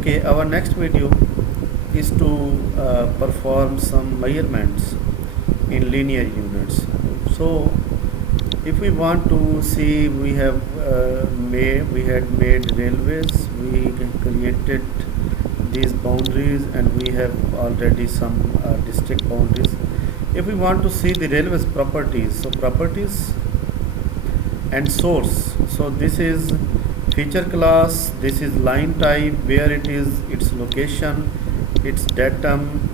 Okay, our next video is to perform some measurements in linear units. So if we want to see, we had made railways, we created these boundaries, and we have already some district boundaries. If we want to see the railways properties, so properties and source, so this is feature class, this is line type, where it is, its location, its datum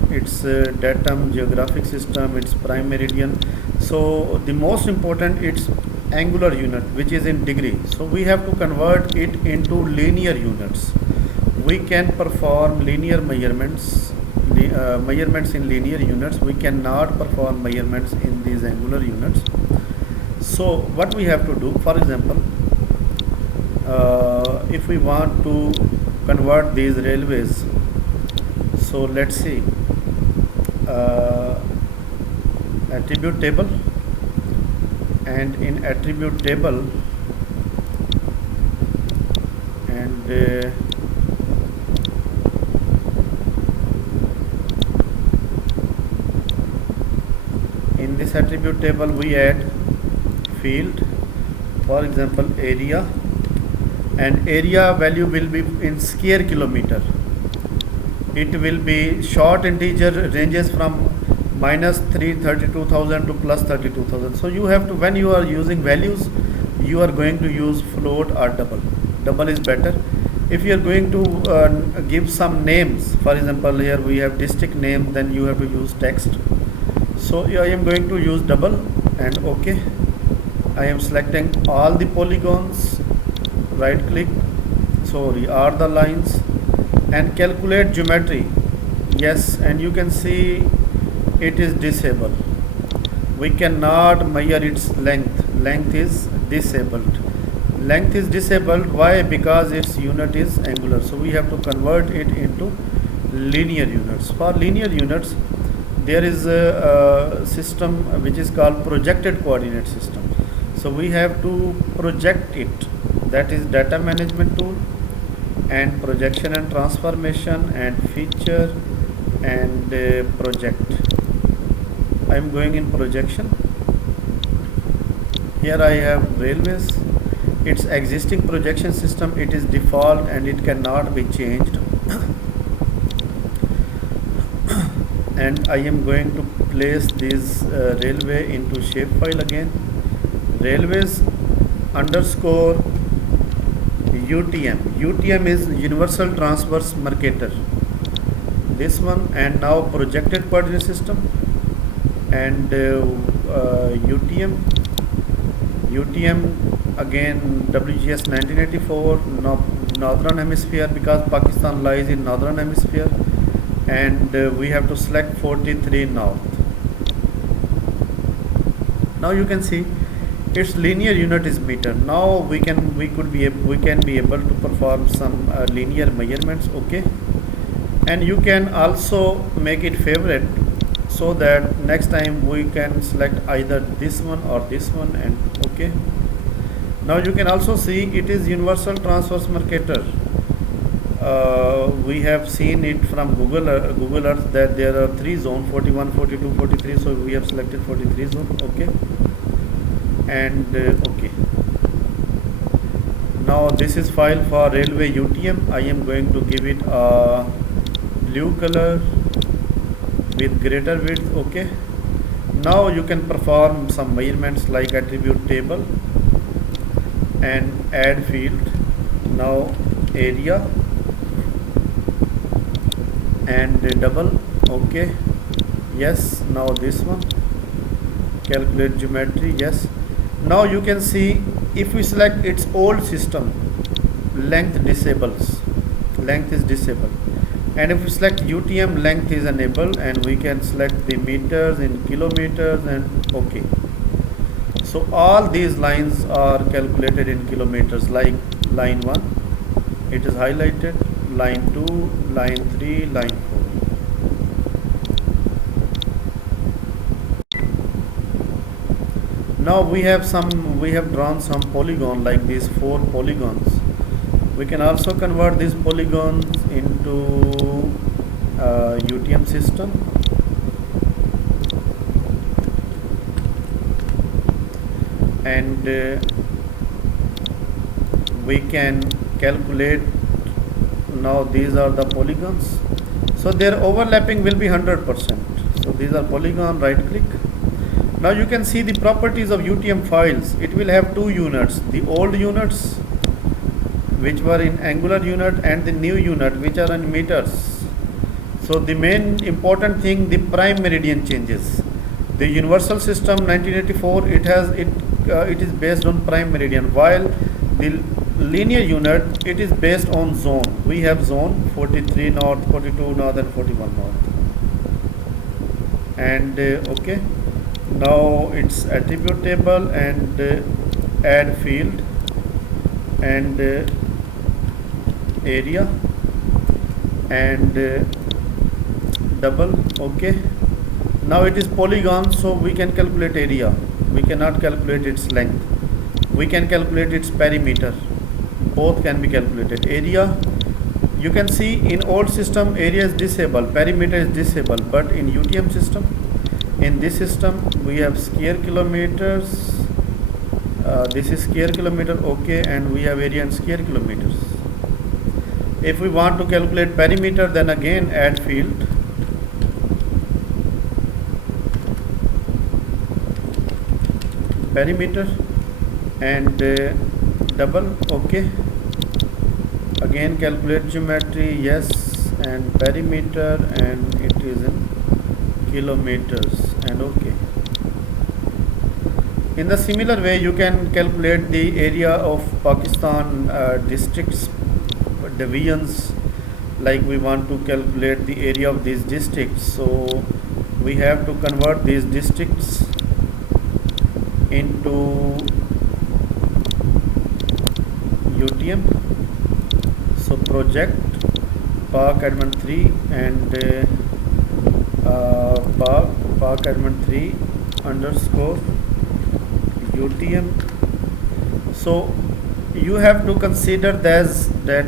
geographic system, its prime meridian. So the most important, it's angular unit, which is in degree. So we have to convert it into linear units. We can perform linear measurements in linear units. We cannot perform measurements in these angular units. So what we have to do, for example, if we want to convert these railways, so let's see, attribute table, and in attribute table, and in this attribute table we add field, for example area, and area value will be in square kilometer. It will be short integer, ranges from minus 332,000 to plus 32,000. So you have to, when you are using values, you are going to use float or double. Double is better. If you are going to give some names, for example here we have district name, then you have to use text. So I am going to use double, and OK. I am selecting all the polygons, right click, sorry, are the lines, and calculate geometry, yes, and you can see it is disabled. We cannot measure its length is disabled. Length is disabled, why? Because its unit is angular, so we have to convert it into linear units. For linear units, there is a system which is called projected coordinate system. So we have to project it, that is data management tool, and projection and transformation, and feature, and project. I am going in projection. Here I have railways, its existing projection system, it is default and it cannot be changed. And I am going to place this railway into shapefile again, railways underscore UTM. UTM is universal transverse marketer, this one, and now projected coordinate system, and UTM again WGS 1984, northern hemisphere, because Pakistan lies in northern hemisphere, and we have to select 43 north. Now you can see its linear unit is meter. Now we can be able to perform some linear measurements. Okay, and you can also make it favorite, so that next time we can select either this one or this one, and okay. Now you can also see it is universal transverse marketer. We have seen it from Google Earth that there are 3 zones, 41, 42, 43. So we have selected 43 zone. Okay, and okay. Now this is file for railway UTM. I am going to give it a blue color with greater width. Okay, now you can perform some measurements like attribute table and add field. Now area and double. Okay, yes. Now this one, calculate geometry, yes. Now you can see, if we select its old system, length is disabled, and if we select UTM, length is enabled, and we can select the meters in kilometers, and okay. So all these lines are calculated in kilometers, like line 1, it is highlighted, line 2, line 3, line 4. Now we have drawn some polygon, like these 4 polygons. We can also convert these polygons into UTM system, and we can calculate. Now these are the polygons, so their overlapping will be 100%. So these are polygon. Right click. Now you can see the properties of UTM files. It will have two units, the old units which were in angular unit and the new unit which are in meters. So the main important thing, the prime meridian changes. The universal system 1984, it is based on prime meridian, while the linear unit, it is based on zone. We have zone 43 north, 42 north and 41 north. And okay, now it's attribute table, and add field, and area, and double. Okay, now it is polygon, so we can calculate area. We cannot calculate its length. We can calculate its perimeter. Both can be calculated. Area, you can see in old system area is disabled, perimeter is disabled, but in UTM system, in this system we have square kilometers. This is square kilometer. Okay, and we have area in square kilometers. If we want to calculate perimeter, then again add field, perimeter, and double. Okay, again calculate geometry, yes, and perimeter, and it is in kilometers, and okay. In the similar way, you can calculate the area of Pakistan districts, divisions. Like we want to calculate the area of these districts, so we have to convert these districts into UTM. So project Park Admin 3 and Park Admin 3 underscore UTM. So you have to consider that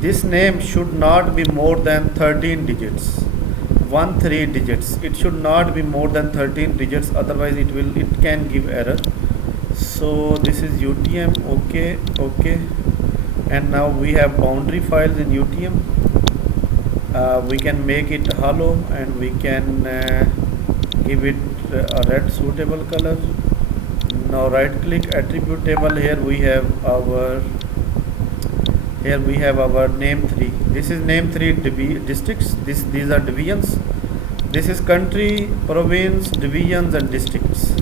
this name should not be more than 13 digits, 13 digits. It should not be more than 13 digits, otherwise it can give error. So this is UTM. Okay, okay, and now we have boundary files in UTM. We can make it hollow, and we can give it a red suitable color. Now right click attribute table. Here we have our name 3. This is name 3 districts. These are divisions. This is country, province, divisions and districts.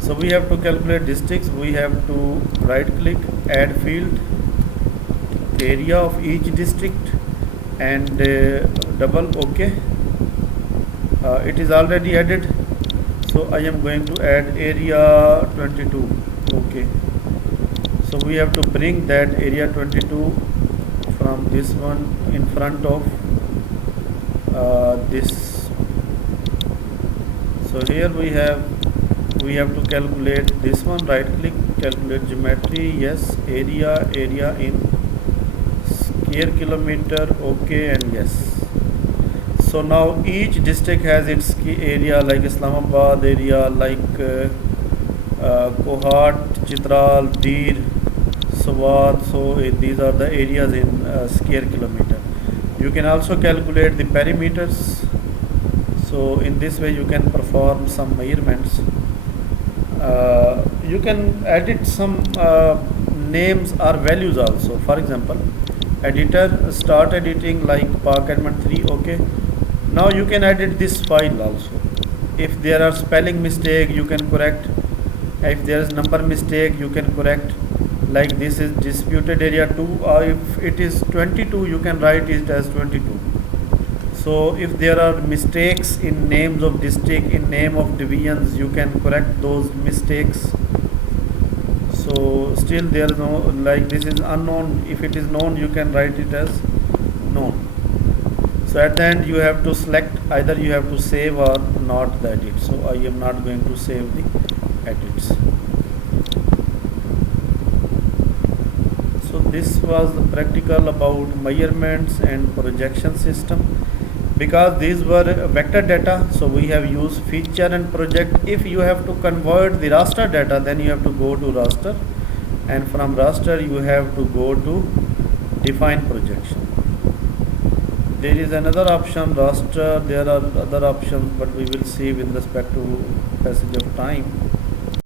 So we have to calculate districts. We have to right click, add field, area of each district, and double. Okay, it is already added, so I am going to add area 22. Okay, so we have to bring that area 22 from this one in front of this. So here we have to calculate this one. Right click, calculate geometry, yes, area in square kilometer. Okay, and yes. So now each district has its area, like Islamabad area, like Kohat, Chitral, Dir, Swat. So these are the areas in square kilometer. You can also calculate the perimeters. So in this way you can perform some measurements. You can edit some names or values also. For example, editor, start editing, like Park Admin 3. Okay, now you can edit this file also. If there are spelling mistake, you can correct. If there is number mistake, you can correct. Like this is disputed area 2, or if it is 22, you can write it as 22. So if there are mistakes in names of district, in name of divisions, you can correct those mistakes. So still there is no, like this is unknown. If it is known, you can write it as known. So at the end you have to select, either you have to save or not the edit. So I am not going to save the edits. So this was the practical about measurements and projection system. Because these were vector data, so we have used feature and project. If you have to convert the raster data, then you have to go to raster, and from raster you have to go to define projection. There is another option raster, there are other options, but we will see with respect to passage of time.